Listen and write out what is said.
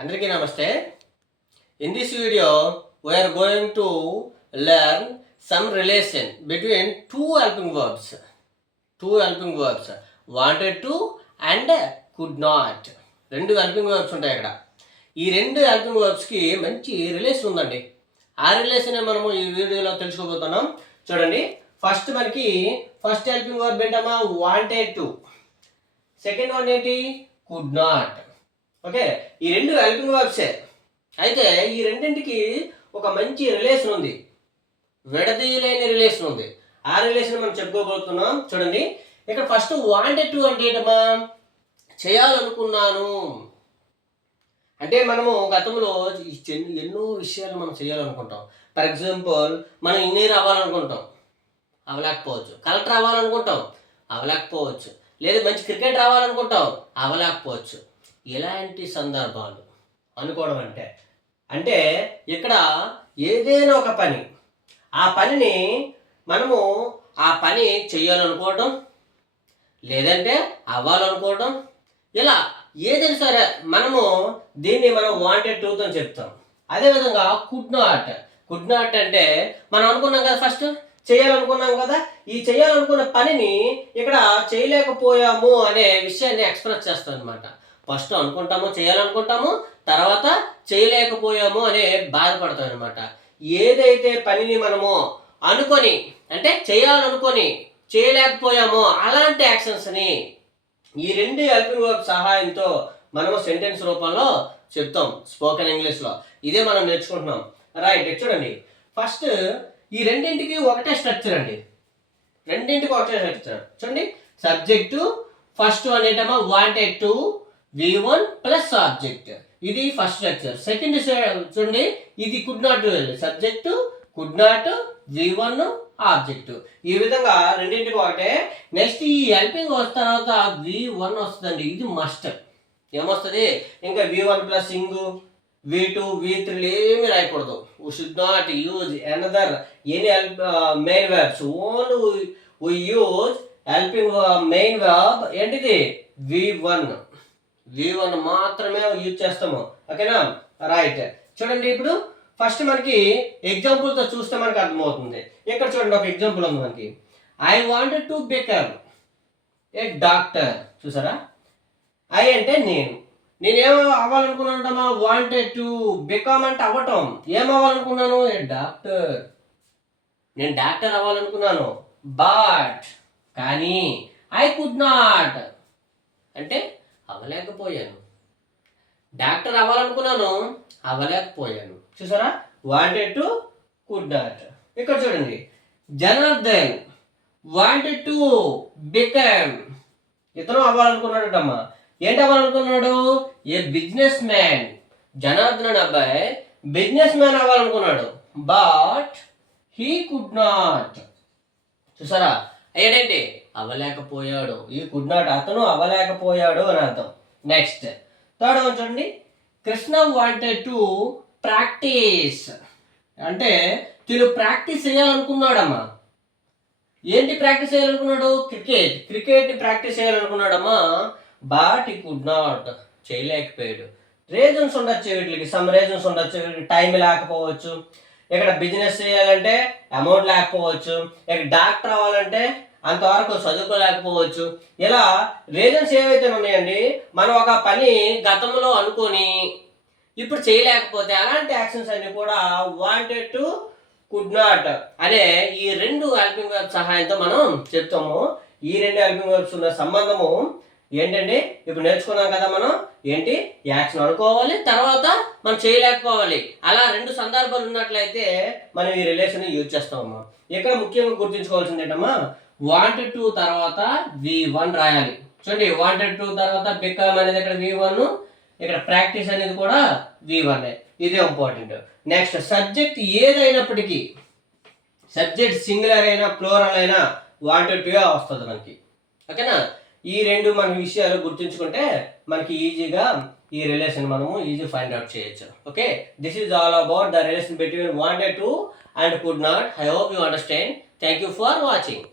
అందరికీ నమస్తే. In this video, we are going to learn some relation between two helping verbs. Wanted to and could not. రెండు helping verbs ఉంటాయి అక్కడ. ఈ రెండు helping verbs కి మంచి రిలేషన్ ఉందండి. ఆ రిలేషన్ మనము ఈ వీడియోలో తెలుసుకోబోతున్నాం. చూడండి, ఫస్ట్ మనకి ఫస్ట్ helping verb ఏంటమ్మా? Wanted to. సెకండ్ వన్ ఏంటి? Could not. ఓకే, ఈ రెండు హెల్పింగ్ వర్బ్సే. అయితే ఈ రెండింటికి ఒక మంచి రిలేషన్ ఉంది, విడదీయలేని రిలేషన్ ఉంది. ఆ రిలేషన్ మనం చెప్పుకోబోతున్నాం. చూడండి, ఇక్కడ ఫస్ట్ వాంటెడ్ టు అంటే ఏంటమ్మా? చేయాలనుకున్నాను అంటే మనము గతంలో ఎన్నో విషయాలు మనం చేయాలనుకుంటాం. ఫర్ ఎగ్జాంపుల్, మనం ఇంజనీర్ అవ్వాలనుకుంటాం, అవ్వలేకపోవచ్చు. కలెక్టర్ అవ్వాలనుకుంటాం, అవ్వలేకపోవచ్చు. లేదా మంచి క్రికెట్ రావాలనుకుంటాం, అవ్వలేకపోవచ్చు. ఇలాంటి సందర్భాలు అనుకోవడం అంటే ఇక్కడ ఏదైనా ఒక పని, ఆ పనిని మనము ఆ పని చేయాలనుకోవడం, లేదంటే అవ్వాలనుకోవడం, ఇలా ఏదైనా సరే మనము దీన్ని మనం వాంటెడ్ టు అని చెప్తాం. అదేవిధంగా కుడ్ నాట్ అంటే మనం అనుకున్నాం కదా, ఫస్ట్ చేయాలనుకున్నాం కదా, ఈ చేయాలనుకున్న పనిని ఇక్కడ చేయలేకపోయాము అనే విషయాన్ని ఎక్స్ప్రెస్ చేస్తాం అనమాట. ఫస్ట్ అనుకుంటాము, చేయాలనుకుంటాము, తర్వాత చేయలేకపోయాము అనే బాధపడతాం అనమాట. ఏదైతే పనిని మనము అనుకొని అంటే చేయాలనుకొని చేయలేకపోయామో అలాంటి యాక్షన్స్ని ఈ రెండు హెల్పింగ్ వర్బ్ సహాయంతో మనము సెంటెన్స్ రూపంలో చెప్తాం స్పోకెన్ ఇంగ్లీష్లో. ఇదే మనం నేర్చుకుంటున్నాం. రైట్, చూడండి, ఫస్ట్ ఈ రెండింటికి ఒకటే స్ట్రక్చర్ అండి. చూడండి, సబ్జెక్టు ఫస్ట్ అనేటమా wanted to V1 plus object, ఇది ఫస్ట్ స్ట్రక్చర్. సెకండ్ చూడండి, ఇది could not, subject could not, V1 object. ఈ విధంగా రెండింటికి ఒకటే. నెక్స్ట్ ఈ హెల్పింగ్ వస్తున్న తర్వాత V1 వస్తుందండి. ఇది మస్ట్. ఏమొస్తుంది? ఇంకా V1 plus ing, V2 V3 ఏమి రాయకూడదు. We should not use another any main verbs. Only we use helping main verb ఏంటిది? V1 మాత్రమే యూజ్ చేస్తాము. ఓకేనా? రైట్, చూడండి, ఇప్పుడు ఫస్ట్ మనకి ఎగ్జాంపుల్తో చూస్తే మనకి అర్థమవుతుంది. ఇక్కడ చూడండి, ఒక ఎగ్జాంపుల్ ఉంది మనకి. I wanted to become a doctor. చూసారా? ఐ అంటే నేనేం అవ్వాలనుకున్నాను? Wanted to. బికమ్ అంటే అవ్వటం. ఏం అవ్వాలనుకున్నాను? A doctor. నేను డాక్టర్ అవ్వాలనుకున్నాను. బట్ కానీ ఐ కుడ్ నాట్ అంటే అవ్వలేకపోయాను. డాక్టర్ అవ్వాలనుకున్నాను, అవ్వలేకపోయాను. చూసారా? Wanted to, could not. ఇక్కడ చూడండి, జనార్దన్ వాంటెడ్ టు బికమ్. ఇతను అవ్వాలనుకున్నాడమ్మా. ఏంటి అవ్వాలనుకున్నాడు? A businessman. జనార్దన్ అనే అబ్బాయి బిజినెస్ మ్యాన్ అవ్వాలనుకున్నాడు. But he could not. చూసారా? ఏంటంటే అవ్వలేకపోయాడు. ఈ కుడ్ నాట్, అతను అవ్వలేకపోయాడు అని అర్థం. నెక్స్ట్ థర్డ్ వన్ చూడండి, కృష్ణ వాంటెడ్ టు ప్రాక్టీస్ అంటే తిను ప్రాక్టీస్ చేయాలనుకున్నాడమ్మా. ఏంటి ప్రాక్టీస్ చేయాలనుకున్నాడు? క్రికెట్ని ప్రాక్టీస్ చేయాలనుకున్నాడమ్మా. బట్ ఈ కుడ్ నాట్ చేయలేకపోయాడు. రీజన్స్ ఉండొచ్చు వీటికి, సమ్ రీజన్స్ ఉండొచ్చు. టైం లేకపోవచ్చు, ఇక్కడ బిజినెస్ చేయాలంటే అమౌంట్ లేకపోవచ్చు, ఇక్కడ డాక్టర్ అవ్వాలంటే అంతవరకు చదువుకోలేకపోవచ్చు. ఇలా రీజన్స్ ఏవైతే ఉన్నాయండి, మనం ఒక పని గతంలో అనుకొని ఇప్పుడు చేయలేకపోతే అలాంటి యాక్షన్స్ అన్ని కూడా వాంటెడ్ టు, కుడ్ నాట్ అనే ఈ రెండు హెల్పింగ్ వర్బ్స్ సహాయంతో మనం చెప్తాము. ఈ రెండు హెల్పింగ్ వర్బ్స్ ఉన్న సంబంధము ఏంటంటే ఇప్పుడు నేర్చుకున్నాం కదా మనం. ఏంటి? యాక్షన్ అనుకోవాలి, తర్వాత మనం చేయలేకపోవాలి. అలా రెండు సందర్భాలు ఉన్నట్లయితే మనం ఈ రిలేషన్ యూజ్ చేస్తామమ్మా. ఇక్కడ ముఖ్యంగా గుర్తుంచుకోవాల్సింది ఏంటమ్మా? వాంటెడ్ టు తర్వాత V1 రాయాలి. చూడండి, వాంటెడ్ టు తర్వాత బికమ్ అనేది ఇక్కడ V1, ఇక్కడ ప్రాక్టీస్ అనేది కూడా V1. ఇదే ఇంపార్టెంట్. నెక్స్ట్ సబ్జెక్ట్ ఏదైనప్పటికీ, సబ్జెక్ట్ సింగులర్ అయినా ప్లూరల్ అయినా వాంటెడ్ టు వస్తుంది మనకి. ఓకేనా? ఈ రెండు మన విషయాలు గుర్తుంచుకుంటే మనకి ఈజీగా ఈ రిలేషన్ మనము ఈజీ ఫైండ్ అవుట్ చేయొచ్చు. Okay, this is all about the relation between wanted to and could not. I hope you understand. Thank you for watching.